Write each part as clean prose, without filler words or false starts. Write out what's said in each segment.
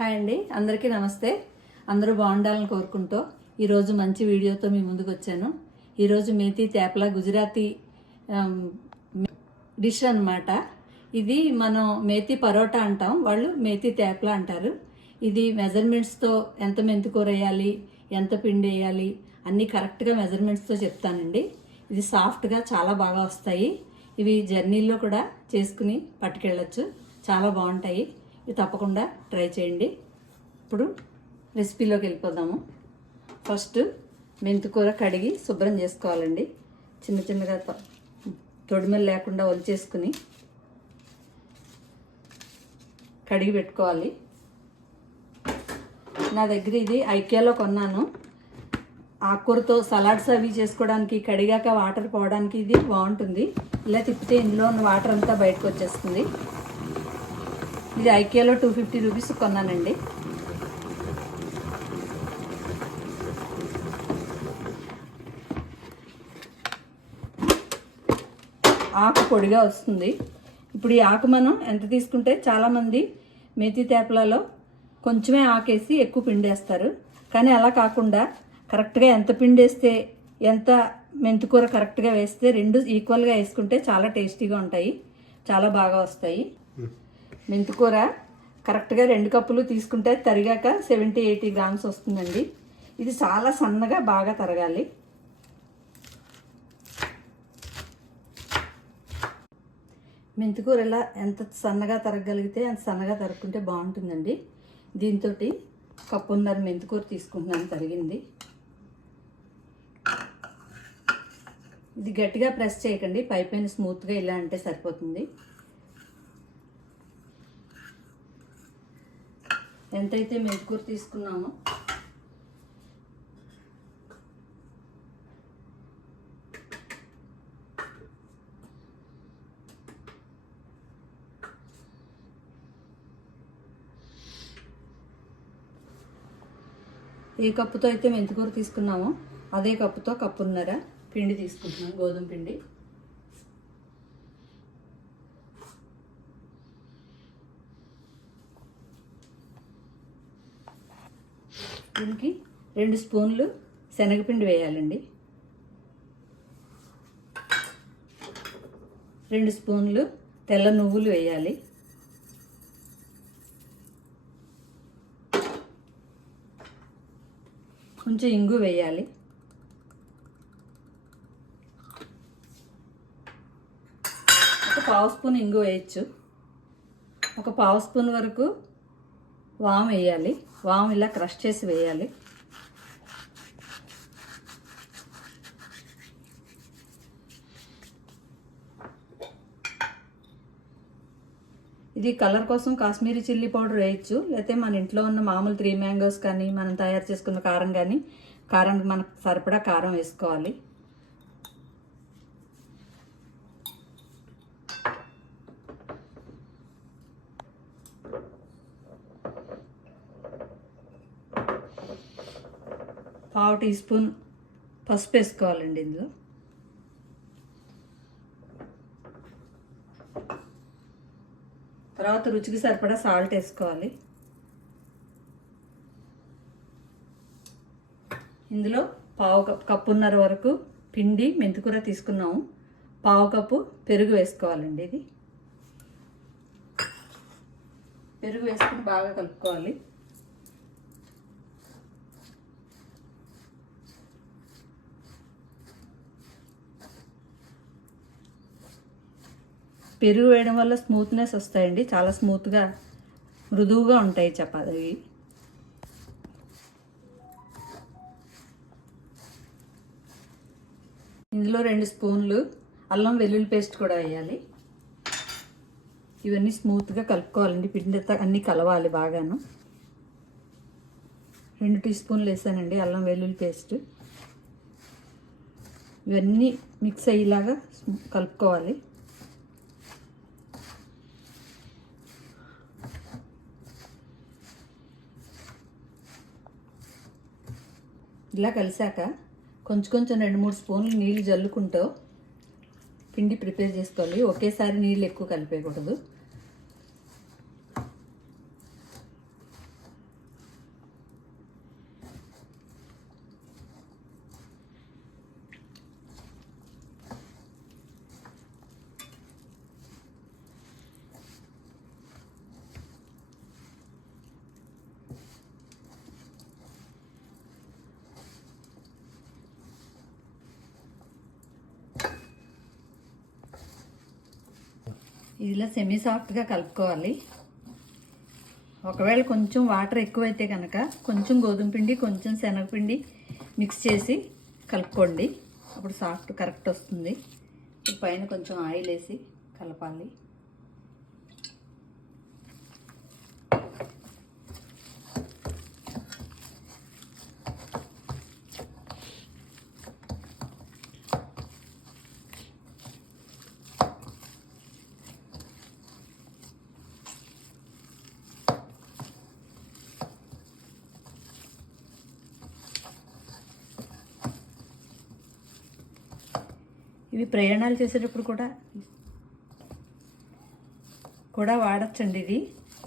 Hi అండి, అందరికీ నమస్తే. అందరూ బాగుండాలని కోరుకుంటూ ఈరోజు మంచి వీడియోతో మీ ముందుకు వచ్చాను. ఈరోజు మేతి తేపల గుజరాతీ డిష్ అన్నమాట. ఇది మనం మేతి పరోటా అంటాం, వాళ్ళు మేతి తేపల అంటారు. ఇది మెజర్మెంట్స్తో ఎంత మెంతికూర వేయాలి, ఎంత పిండి వేయాలి అన్నీ కరెక్ట్గా మెజర్మెంట్స్తో చెప్తానండి. ఇది సాఫ్ట్గా చాలా బాగా వస్తాయి. ఇవి జర్నీలో కూడా చేసుకుని పట్టుకెళ్ళచ్చు, చాలా బాగుంటాయి. ఇది తప్పకుండా ట్రై చేయండి. ఇప్పుడు రెసిపీలోకి వెళ్ళిపోదాము. ఫస్ట్ మెంతికూర కడిగి శుభ్రం చేసుకోవాలండి. చిన్న చిన్నగా తొడిమలు లేకుండా ఒలిచేసుకుని కడిగి పెట్టుకోవాలి. నా దగ్గర ఇది ఐకియాలో కొన్నాను. ఆకుకూరతో సలాడ్స్ అవి చేసుకోవడానికి, కడిగాక వాటర్ పోవడానికి ఇది బాగుంటుంది. ఇలా తిప్పితే ఇందులో ఉన్న వాటర్ అంతా బయటకు వచ్చేస్తుంది. ఇది ఐకియాలో 250 రూపీస్ కొన్నానండి. ఆకు పొడిగా వస్తుంది. ఇప్పుడు ఈ ఆకు మనం ఎంత తీసుకుంటే, చాలామంది మేతి తేపలలో కొంచెమే ఆకేసి ఎక్కువ పిండేస్తారు. కానీ అలా కాకుండా కరెక్ట్గా ఎంత పిండేస్తే, ఎంత మెంతికూర కరెక్ట్గా వేస్తే రెండు ఈక్వల్గా వేసుకుంటే చాలా టేస్టీగా ఉంటాయి, చాలా బాగా వస్తాయి. మెంతికూర కరెక్ట్గా 2 కప్పులు తీసుకుంటే తరిగాక 70-80 గ్రామ్స్ వస్తుందండి. ఇది చాలా సన్నగా బాగా తరగాలి. మెంతికూర ఇలా ఎంత సన్నగా తరగలిగితే అంత సన్నగా తరుక్కుంటే బాగుంటుందండి. దీంతో కప్పున్నర మెంతికూర తీసుకుంటున్నాను తరిగింది. ఇది గట్టిగా ప్రెస్ చేయకండి, పైపైన స్మూత్గా ఇలా అంటే సరిపోతుంది. ఎంతైతే మెంతికూర తీసుకున్నామో ఏ కప్పుతో అయితే మెంతికూర తీసుకున్నామో అదే కప్పుతో కప్పున్నర పిండి తీసుకుంటున్నాం, గోధుమ పిండి. దీనికి 2 స్పూన్లు శనగపిండి వేయాలండి. 2 స్పూన్లు తెల్ల నువ్వులు వేయాలి. కొంచెం ఇంగు వేయాలి. ఒక 1/2 స్పూన్ ఇంగు వేయచ్చు. ఒక 1/2 స్పూన్ వరకు వాము వేయాలి. వాము ఇలా క్రష్ చేసి వేయాలి. ఇది కలర్ కోసం కాశ్మీరీ చిల్లీ పౌడర్ వేయచ్చు, లేకపోతే మన ఇంట్లో ఉన్న మామూలు 3 మ్యాంగోస్ కానీ మనం తయారు చేసుకున్న కారం కానీ, కారానికి మనకు సరిపడా కారం వేసుకోవాలి. ½ టీ స్పూన్ పసుపు వేసుకోవాలండి ఇందులో. తర్వాత రుచికి సరిపడా సాల్ట్ వేసుకోవాలి. ఇందులో కప్పున్నర వరకు పిండి మెంతికూర తీసుకున్నాము. 1/2 కప్పు పెరుగు వేసుకోవాలండి. ఇది పెరుగు వేసుకుని బాగా కలుపుకోవాలి. పెరుగు వేయడం వల్ల స్మూత్నెస్ వస్తాయండి, చాలా స్మూత్గా మృదువుగా ఉంటాయి చపాతీ. ఇందులో 2 స్పూన్లు అల్లం వెల్లుల్లి పేస్ట్ కూడా వేయాలి. ఇవన్నీ స్మూత్గా కలుపుకోవాలండి. పిండి అన్నీ కలవాలి బాగాను. 2 టీ స్పూన్లు వేసానండి అల్లం వెల్లుల్లి పేస్ట్. ఇవన్నీ మిక్స్ అయ్యేలాగా కలుపుకోవాలి. ఇలా కలిసాక కొంచెం 2-3 స్పూన్లు నీళ్ళు జల్లుకుంటూ పిండి ప్రిపేర్ చేసుకోవాలి. ఒకేసారి నీళ్ళు ఎక్కువ కలిపేయకూడదు. ఇలా సెమీ సాఫ్ట్గా కలుపుకోవాలి. ఒకవేళ కొంచెం వాటర్ ఎక్కువైతే కనుక కొంచెం గోధుమ పిండి కొంచెం శనగపిండి మిక్స్ చేసి కలుపుకోండి. అప్పుడు సాఫ్ట్ కరెక్ట్ వస్తుంది. పైన కొంచెం ఆయిల్ వేసి కలపాలి. ఇవి ప్రయాణాలు చేసేటప్పుడు కూడా వాడచ్చండి ఇది.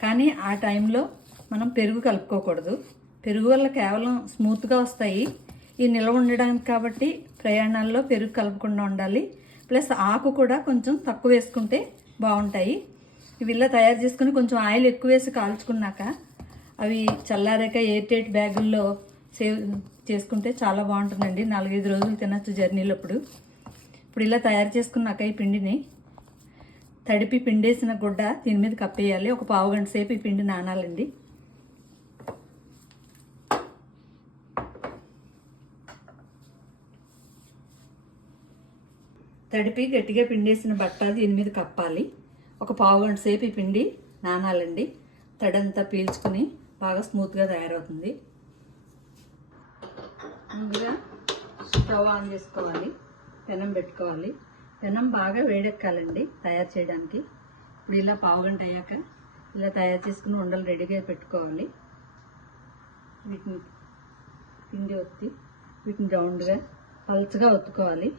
కానీ ఆ టైంలో మనం పెరుగు కలుపుకోకూడదు. పెరుగు వల్ల కేవలం స్మూత్గా వస్తాయి. ఈ నిల్వ ఉండడానికి కాబట్టి ప్రయాణాల్లో పెరుగు కలపకుండా ఉండాలి. ప్లస్ ఆకు కూడా కొంచెం తక్కువ వేసుకుంటే బాగుంటాయి. ఇవి ఇలా తయారు చేసుకుని కొంచెం ఆయిల్ ఎక్కువ వేసి కాల్చుకున్నాక అవి చల్లారాక ఎయిర్ టైట్ బ్యాగుల్లో సేవ్ చేసుకుంటే చాలా బాగుంటుందండి. 4-5 రోజులు తినచ్చు జర్నీలప్పుడు. ఇప్పుడు ఇలా తయారు చేసుకున్నాక ఈ పిండిని తడిపి పిండేసిన గుడ్డ దీని మీద కప్పేయాలి. ఒక పావు గంట సేపు ఈ పిండి నానాలండి. తడిపి గట్టిగా పిండేసిన బట్ట దీని మీద కప్పాలి. ఒక పావు గంట సేపు ఈ పిండి నానాలండి. తడంతా పీల్చుకుని బాగా స్మూత్గా తయారవుతుంది. ముందుగా స్టవ్ ఆన్ చేసుకోవాలి. పెనం పెట్టుకోవాలి. పెనం బాగా వేడెక్కాలండి తయారు చేయడానికి. ఇప్పుడు ఇలా పావు గంట అయ్యాక ఇలా తయారు చేసుకుని ఉండలు రెడీగా పెట్టుకోవాలి. వీటిని పిండి ఒత్తి వీటిని రౌండ్గా పల్చగా ఒత్తుకోవాలి.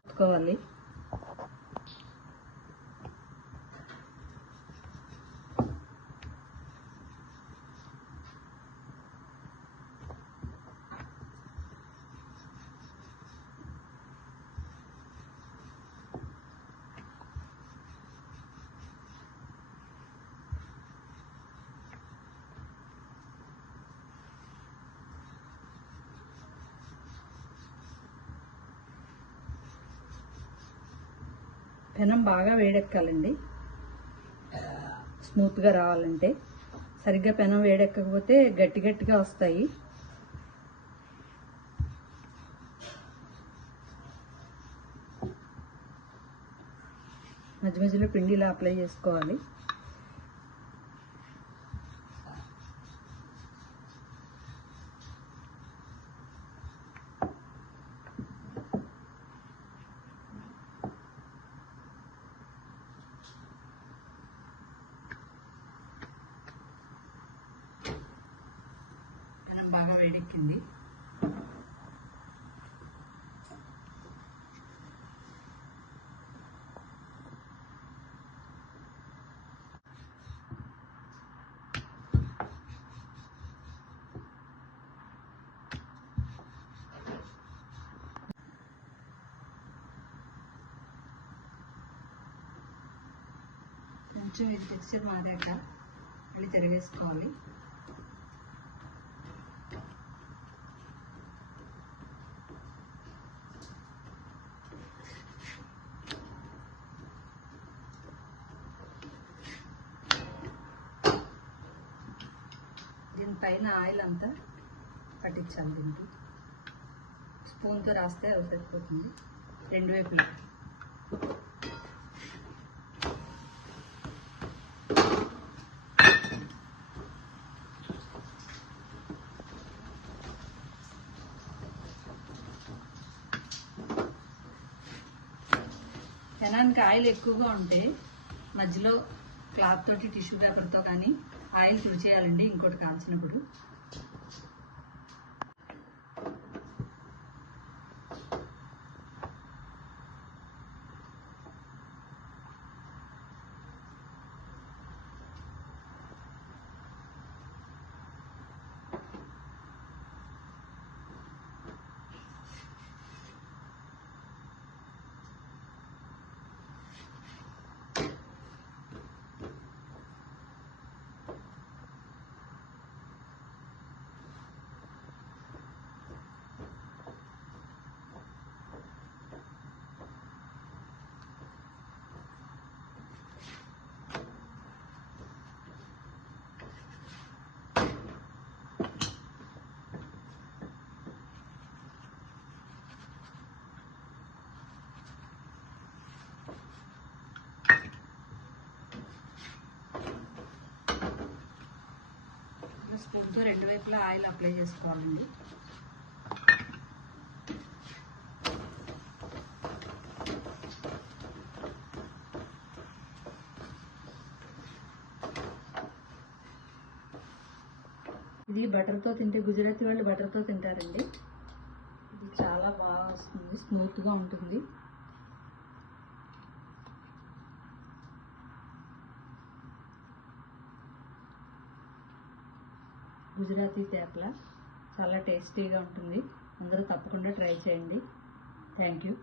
ఒత్తుకోవాలి. పెనం బాగా వేడెక్కాలండి స్మూత్గా రావాలంటే. సరిగ్గా పెనం వేడెక్కకపోతే గట్టి గట్టిగా వస్తాయి. మధ్య మధ్యలో పిండి ఇలా అప్లై చేసుకోవాలి. బాగా వేడెక్కింది. కొంచెం ఇది టెక్స్చర్ మారాక మళ్ళీ తిరగేసుకోవాలి. దీనిపైన ఆయిల్ అంతా పట్టించాలి. దీనికి స్పూన్తో రాస్తే అది సరిపోతుంది. రెండు వైపులా పెనానికి ఆయిల్ ఎక్కువగా ఉంటే మధ్యలో క్లాత్ తోటి టిష్యూ పేపర్తో కానీ ఆయిల్ తుడిచేయాలండి ఇంకోటి కాల్చినప్పుడు. స్పూన్తో రెండు వైపులా ఆయిల్ అప్లై చేసుకోవాలండి. ఇది బటర్తో తింటే, గుజరాతీ వాళ్ళు బటర్తో తింటారండి. ఇది చాలా బాగా వస్తుంది, స్మూత్గా ఉంటుంది. గుజరాతీ తేపల చాలా టేస్టీగా ఉంటుంది. అందరూ తప్పకుండా ట్రై చేయండి. Thank you.